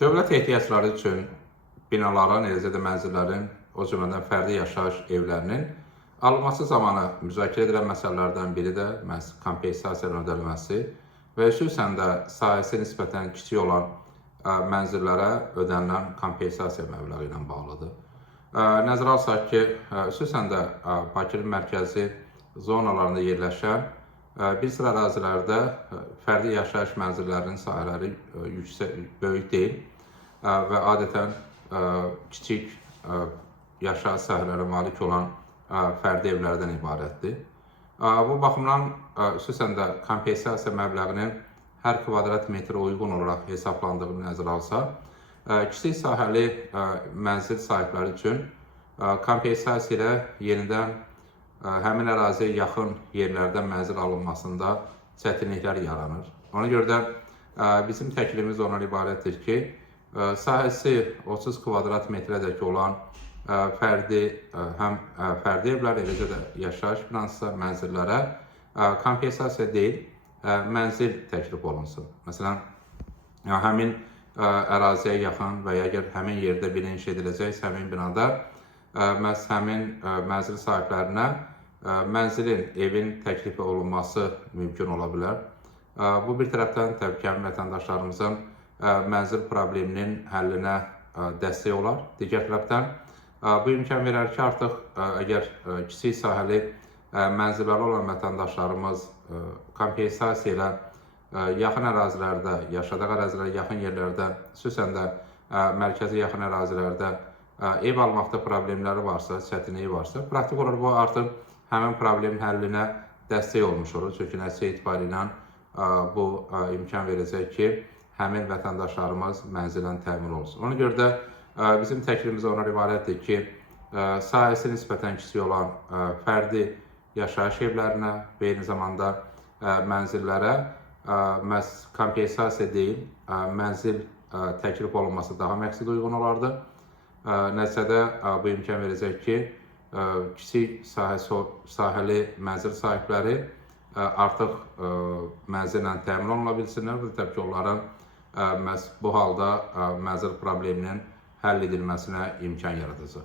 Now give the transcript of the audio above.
Dövlət ehtiyacları üçün binaların, eləcə də mənzillərin, o cümlədən fərdi yaşayış evlərinin alınması zamanı müzakirə edilən məsələlərdən biri də məhz kompensasiyanın ödənilməsi və xüsusən də sahəsi nisbətən kiçik olan mənzillərə ödənilən kompensasiya məbləği ilə bağlıdır. Nəzərə alsaq ki, xüsusən də Bakının mərkəzi zonalarında yerləşən bir sıra ərazilərdə fərdi yaşayış mənzillərinin sahələri böyük deyil və adətən kiçik yaşayış sahələrə malik olan fərdi evlərdən ibarətdir. Bu baxımdan xüsusən də kompensasiya məbləğinin hər kvadrat metrə uyğun olaraq hesablandığını nəzərə alsaq, kiçik sahəli mənzil sahibləri üçün kompensasiya ilə yenidən həmin əraziyə yaxın yerlərdən mənzil alınmasında çətinliklər yaranır. Ona görə də bizim təklifimiz ondan ibarətdir ki, sahəsi 30 kvadrat metrədək olan fərdi evlər, eləcə də yaşayış binası mənzillərə kompensasiya deyil, mənzil təklif olunsun. Məsələn, həmin əraziyə yaxın və ya əgər həmin yerdə bina inşa ediləcəksə, həmin binada məhz həmin mənzil sahiblərinə mənzilin, evin təklif olunması mümkün ola bilər. Bu bir tərəfdən təbii ki, vətəndaşlarımızın mənzil probleminin həllinə dəstək olar. Digər tərəfdən bu imkan verər ki, artıq əgər kiçik sahəli mənzilləri olan vətəndaşlarımız kompensasiya ilə yaxın ərazilərdə, yaşadığı ərazilərə yaxın yerlərdə, xüsusən də mərkəzi yaxın ərazilərdə ev almaqda problemləri varsa, çətinliyi varsa, praktik olaraq bu artıq həmin problemin həllinə dəstək olmuş olur. Çünki nəticə etibarilə bu imkan verəcək ki, həmin vətəndaşlarımız mənzillə təmin olsun. Ona görə də bizim təklifimiz ondan ibarətdir ki, sahəsi nisbətən kiçik olan fərdi yaşayış evlərinə və eyni zamanda mənzillərə məhz kompensasiya deyil, mənzil təklif olunması daha məqsəd uyğun olardı. Nəticədə bu imkan verəcək ki, kiçik sahəli mənzil sahibləri artıq mənzillə təmin oluna bilsinlər və təbii ki, onların məhz bu halda mənzil probleminin həll edilməsinə imkan yaradacaq.